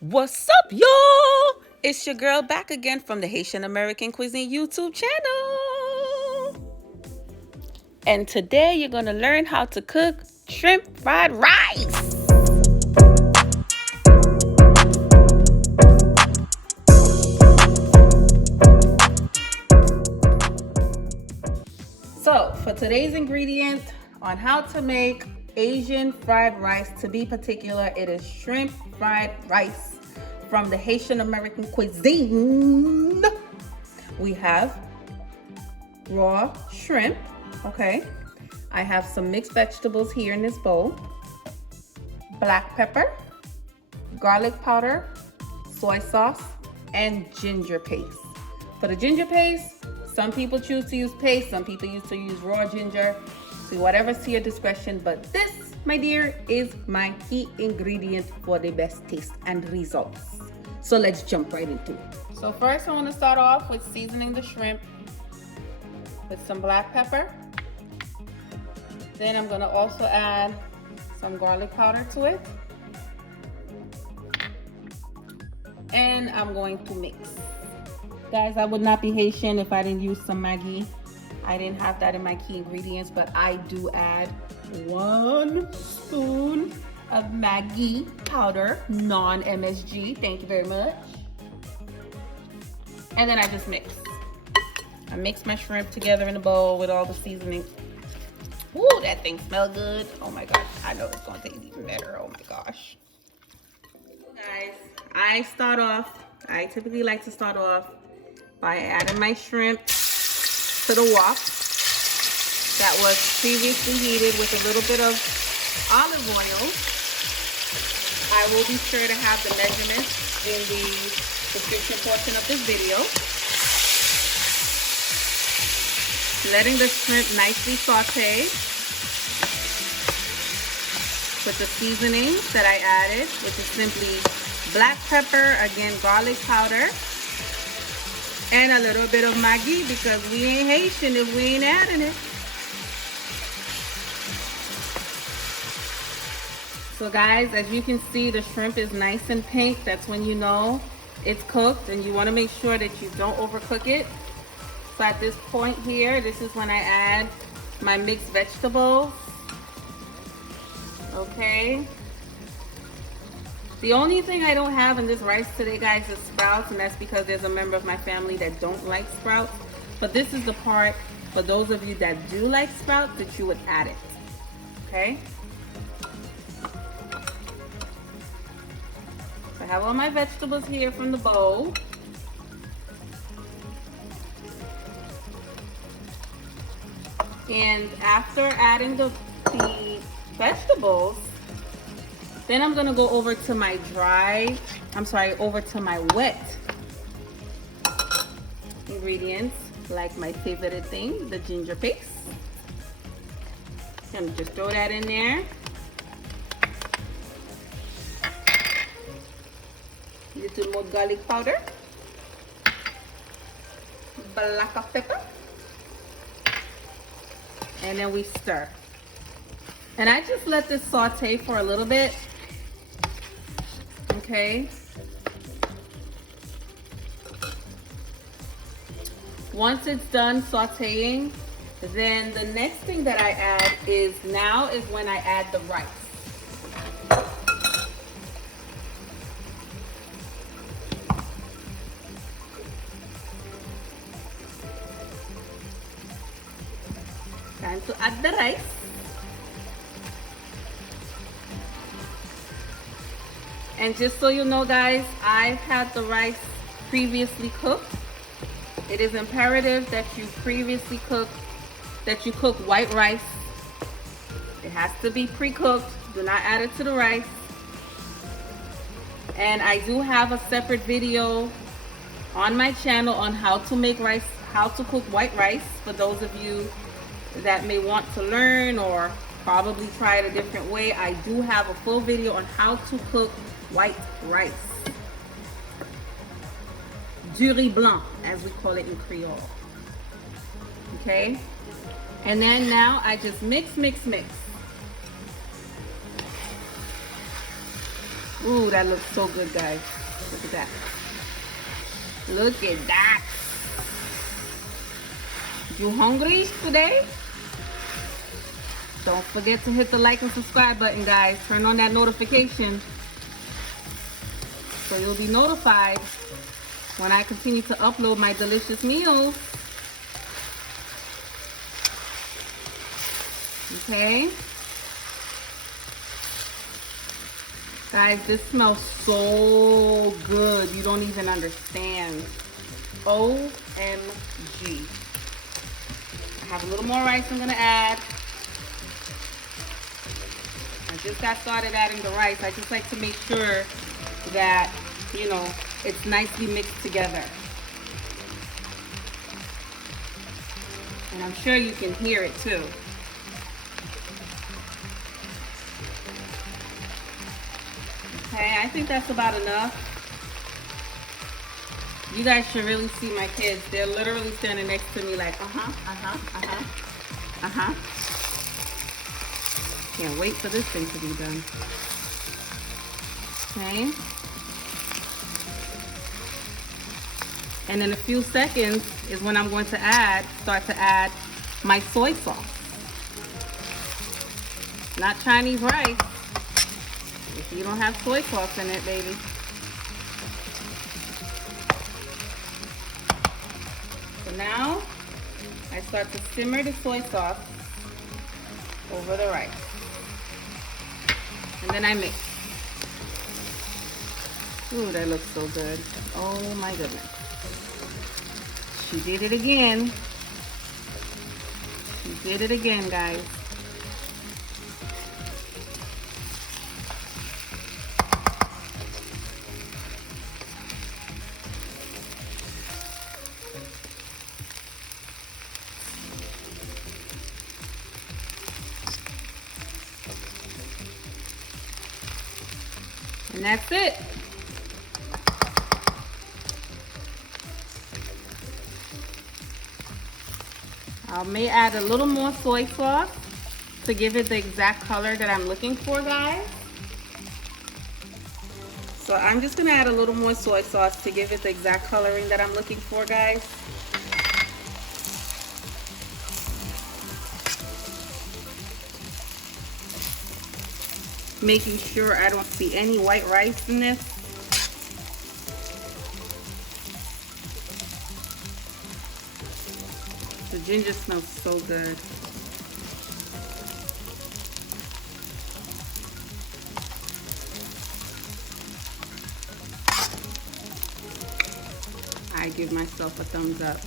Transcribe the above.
What's up, y'all? It's your girl back again from the Haitian American Cuisine YouTube channel. And today you're gonna learn how to cook shrimp fried rice. So for today's ingredient on how to make Asian fried rice, to be particular, it is shrimp fried rice from the Haitian American cuisine. We have raw shrimp, okay? I have some mixed vegetables here in this bowl. Black pepper, garlic powder, soy sauce, and ginger paste. For the ginger paste, some people choose to use paste, some people used to use raw ginger. So whatever's to your discretion, but this, my dear, is my key ingredient for the best taste and results. So let's jump right into it. So first I want to start off with seasoning the shrimp with some black pepper. Then I'm going to also add some garlic powder to it. And I'm going to mix. Guys, I would not be Haitian if I didn't use some Maggi. I didn't have that in my key ingredients, but I do add 1 spoon of Maggi powder, non-MSG. Thank you very much. And then I just mix. I mix my shrimp together in a bowl with all the seasoning. Ooh, that thing smells good. Oh my gosh, I know it's gonna taste even better. Oh my gosh. Guys, I typically like to start off by adding my shrimp to the wok that was previously heated with a little bit of olive oil. I will be sure to have the measurements in the description portion of this video. Letting the shrimp nicely saute with the seasoning that I added, which is simply black pepper, again garlic powder, and a little bit of Maggi, because we ain't Haitian if we ain't adding it. So guys, as you can see, the shrimp is nice and pink. That's when you know it's cooked, and you want to make sure that you don't overcook it. So at this point here, this is when I add my mixed vegetables. Okay. The only thing I don't have in this rice today, guys, is sprouts, and that's because there's a member of my family that don't like sprouts. But this is the part, for those of you that do like sprouts, that you would add it. Okay? So I have all my vegetables here from the bowl. And after adding the vegetables, then I'm gonna go over to my wet ingredients, like my favorite thing, the ginger paste. I'm gonna just throw that in there. Little more garlic powder, black pepper, and then we stir. And I just let this saute for a little bit. Okay. Once it's done sauteing, then the next thing that I add is when I add the rice. Time to add the rice. And just so you know, guys, I've had the rice previously cooked. It is imperative that you cook white rice. It has to be pre-cooked. Do not add it to the rice. And I do have a separate video on my channel on how to make rice, how to cook white rice, for those of you that may want to learn or probably try it a different way. I do have a full video on how to cook white rice. Du riz blanc, as we call it in Creole. Okay? And then now I just mix. Ooh, that looks so good, guys. Look at that. Look at that. You hungry today? Don't forget to hit the like and subscribe button, guys. Turn on that notification so you'll be notified when I continue to upload my delicious meals. Okay? Guys, this smells so good. You don't even understand. OMG. I have a little more rice I'm gonna add. I just got started adding the rice. I just like to make sure that, you know, it's nicely mixed together. And I'm sure you can hear it too. Okay, I think that's about enough. You guys should really see my kids. They're literally standing next to me like, Can't wait for this thing to be done. Okay. And in a few seconds is when I'm going to start to add my soy sauce. Not Chinese rice. If you don't have soy sauce in it, baby. So now, I start to simmer the soy sauce over the rice. And then I mix. Ooh, that looks so good. Oh my goodness. She did it again. She did it again, guys. And that's it. I may add a little more soy sauce to give it the exact color that I'm looking for, guys. So I'm just gonna add a little more soy sauce to give it the exact coloring that I'm looking for, guys. Making sure I don't see any white rice in this. The ginger smells so good. I give myself a thumbs up.